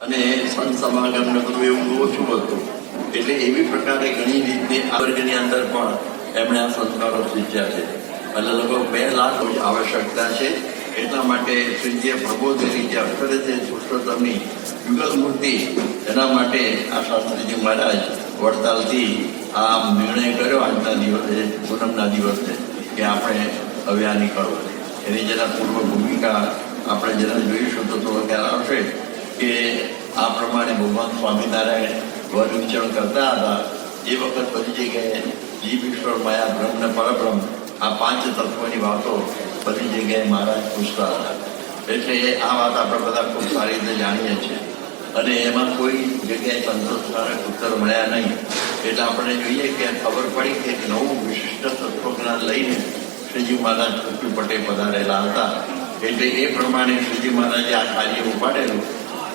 અને સંત સમાગમ ને બધું એવું ઓછું હતું. એટલે એવી પ્રકારે ઘણી રીતે આ વર્ગની અંદર પણ એમણે આ સંસ્કારો શીખ્યા છે. એટલે લગભગ 2 લાખ આવશ્યકતા છે. એટલા માટે શ્રીજીએ પ્રબોધેલી જે અક્ષરે છે પુરુષોત્તમની યુગલ મૂર્તિ, એના માટે આ શાસ્ત્રીજી મહારાજ વડતાલથી આ નિર્ણય કર્યો આજના દિવસે, પૂનમના દિવસે, કે આપણે હવે આ નીકળવું. એની જેના પૂર્વ ભૂમિકા આપણે જેના જોઈશું તો થોડો ખ્યાલ આવશે કે આ પ્રમાણે ભગવાન સ્વામિનારાયણ વન વિચરણ કરતા હતા. એ વખત બધી જગ્યાએ જીવ, ઈશ્વર, માયા, બ્રહ્મ ને પરબ્રહ્મ, આ 5 તત્વોની વાતો બધી જગ્યાએ મહારાજ પૂછતા હતા. એટલે આ વાત આપણે બધા ખૂબ સારી રીતે જાણીએ છીએ. અને એમાં કોઈ જગ્યાએ સંતોષકારક ઉત્તર મળ્યા નહીં. એટલે આપણે જોઈએ કે ખબર પડી કે એક નવું વિશિષ્ટ તત્વજ્ઞાન લઈને શ્રીજી મહારાજ પૃથ્વી પટે પધારેલા હતા. એટલે એ પ્રમાણે શ્રીજી મહારાજે આ કાર્ય ઉપાડેલું.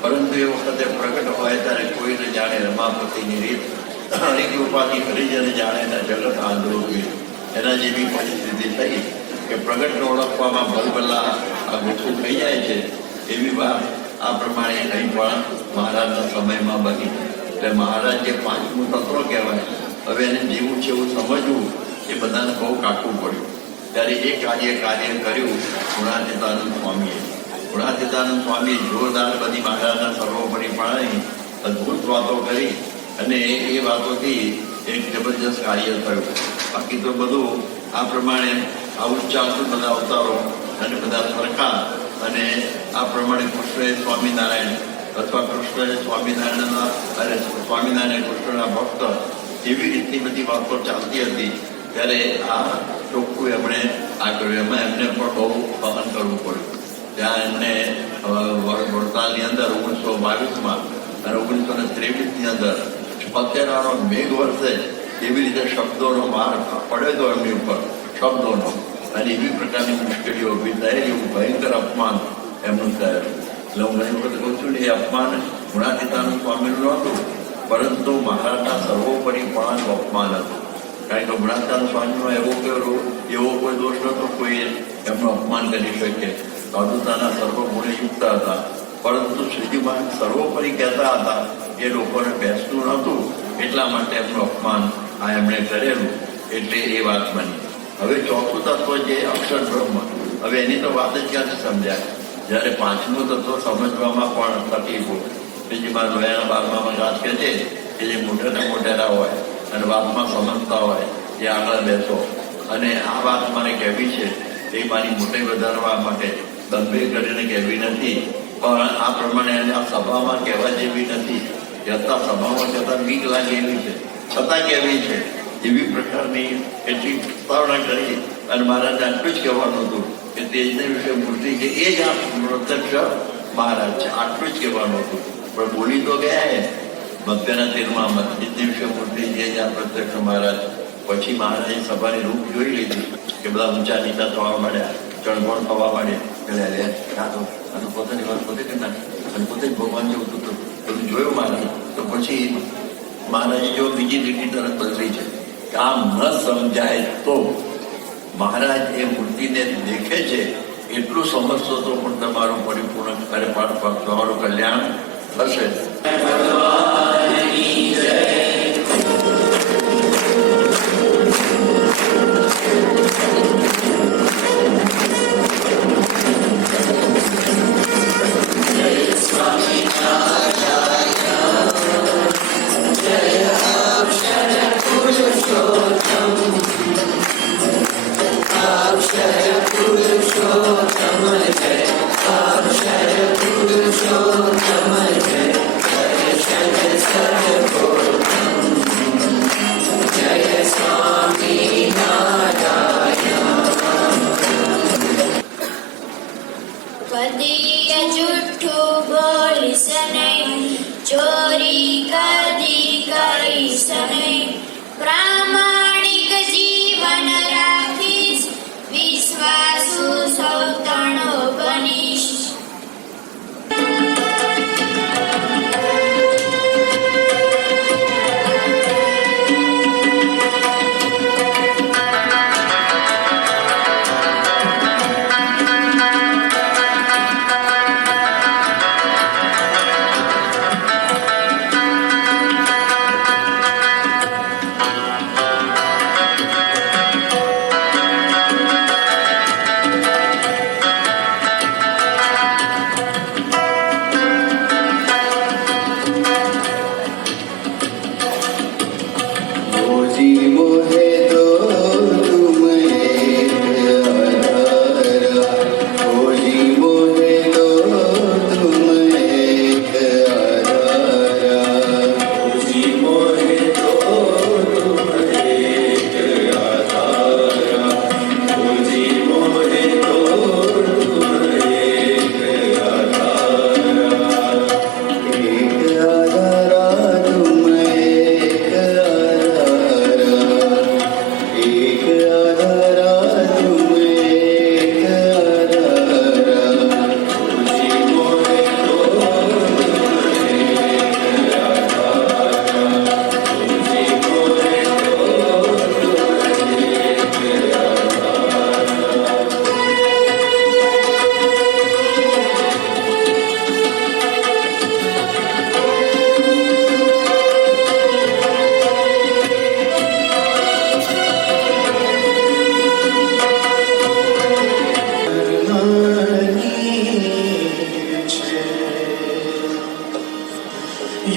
પરંતુ એ વખતે પ્રગટ હોય ત્યારે કોઈને જાણે રમાપતિની રીત, હરિકૃપાથી હરિજન જાણે ને જગત આંધળું. એના જેવી પરિસ્થિતિ થઈ કે પ્રગટને ઓળખવામાં ભલભલા આ ગોઠવું થઈ જાય છે. એવી વાત આ પ્રમાણે અહીં પણ મહારાજના સમયમાં બની. એટલે મહારાજ જે 5મું તત્વ કહેવાય, હવે એને જેવું છે એવું સમજવું એ બધાને બહુ કાઢવું પડ્યું. ત્યારે એ કાર્ય કર્યું ગુણાતીતાનંદ સ્વામીએ. ગુણાતીતાનંદ સ્વામી જોરદાર બધી મહારાજના સર્વોપરીપણાની અદ્ભુત વાતો કરી અને એ વાતોથી એક જબરજસ્ત કાર્ય થયું. બાકી તો બધું આ પ્રમાણે આવું ચાલતું, બધા અવતારો અને બધા સરખા. અને આ પ્રમાણે કૃષ્ણએ સ્વામિનારાયણ અથવા કૃષ્ણએ સ્વામિનારાયણ કૃષ્ણના ભક્ત, એવી રીતની બધી વાતો ચાલતી હતી. ત્યારે આ ચોખ્ખું એમણે આ કર્યું. એમાં એમને પણ બહુ સહન કરવું પડ્યું. ત્યાં એમને વડતાલની અંદર 1922માં અને 1923ની અંદર 70 મેઘ વર્ષે એવી રીતે શબ્દોનો માર પડ્યો હતો એમની ઉપર, શબ્દોનો. અને એવી પ્રકારની મુશ્કેલીઓ ઊભી થયેલી, એવું ભયંકર અપમાન એમનું થયેલું. એટલે હું ઘણી વખત કહું છું ને, એ અપમાન ગુણાતીતાનંદ સ્વામીનું નહોતું, પરંતુ મહારાજના સર્વોપરીપણાનું અપમાન હતું. કારણ કે ગુણાતીતાનંદ સ્વામીનો એવો કોઈ દોષ નહોતો કોઈ એમનું અપમાન કરી શકે. સાધુતાના સર્વગુણે યુક્ત હતા. પરંતુ શ્રીજી મહારાજ સર્વોપરી કહેતા હતા, એ લોકોને બેસતું નહોતું. એટલા માટે એમનું અપમાન આ એમણે કરેલું. એટલે એ વાત બની. હવે ચોથું તત્વ જે અક્ષર બ્રહ્મ, હવે એની તો વાત જ ક્યાંથી સમજાય. જ્યારે 5મું તત્વ સમજવામાં પણ તકલીફો. શ્રીજી મહારાજ લોયાના 12મામાં વાત કહે છે કે જે મોટેરા હોય અને વાતમાં સમજતા હોય એ આગળ બેસો. અને આ વાત મારે કહેવી છે, એ મારી મોટે વધારવા માટે દંભે કરીને કહેવી નથી, પણ આ પ્રમાણે આ સભામાં કહેવા જેવી નથી. જતા સભામાં જતાં બીક લાગે એવી છે, છતાં કહેવી છે. એવી પ્રકારની એટલી પ્રસ્તાવના કરી અને મહારાજને આટલું જ કહેવાનું હતું કે તેજને વિશે મૂર્તિ છે એ જ આ પ્રત્યક્ષ મહારાજ છે, આટલું જ કહેવાનું હતું. પણ બોલી તો ગયા ભક્તના 13માં તેજને વિશે મૂર્તિ છે જ આ પ્રત્યક્ષ મહારાજ. પછી મહારાજે સભાની રૂપ જોઈ લીધી કે બધા ઊંચા નીચા થવા માંડ્યા, ચણભણ થવા માંડ્યા. પોતાની વાત પોતે કરી નાખી અને પોતે જ ભગવાન જેવું હતું બધું જોયું મહારાજ. તો પછી મહારાજે જો બીજી લીટી તરફ બદલી છે કે આમ ન સમજાય તો મહારાજ એ મૂર્તિને દેખે છે એટલું સમજશો તો પણ તમારું પરિપૂર્ણ તમારું કલ્યાણ થશે.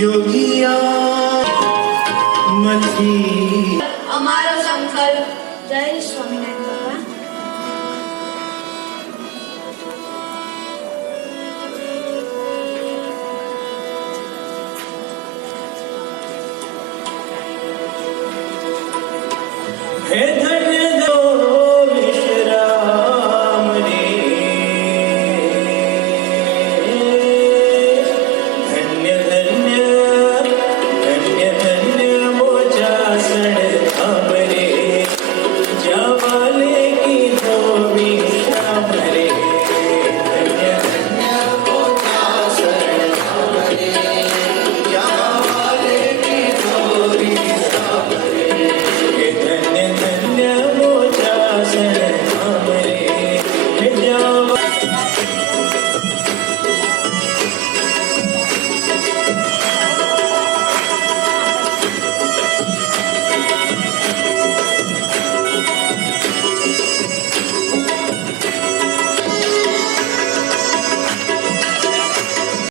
યોગિયા મથી અમારો સંકલ્પ જય સ્વામી.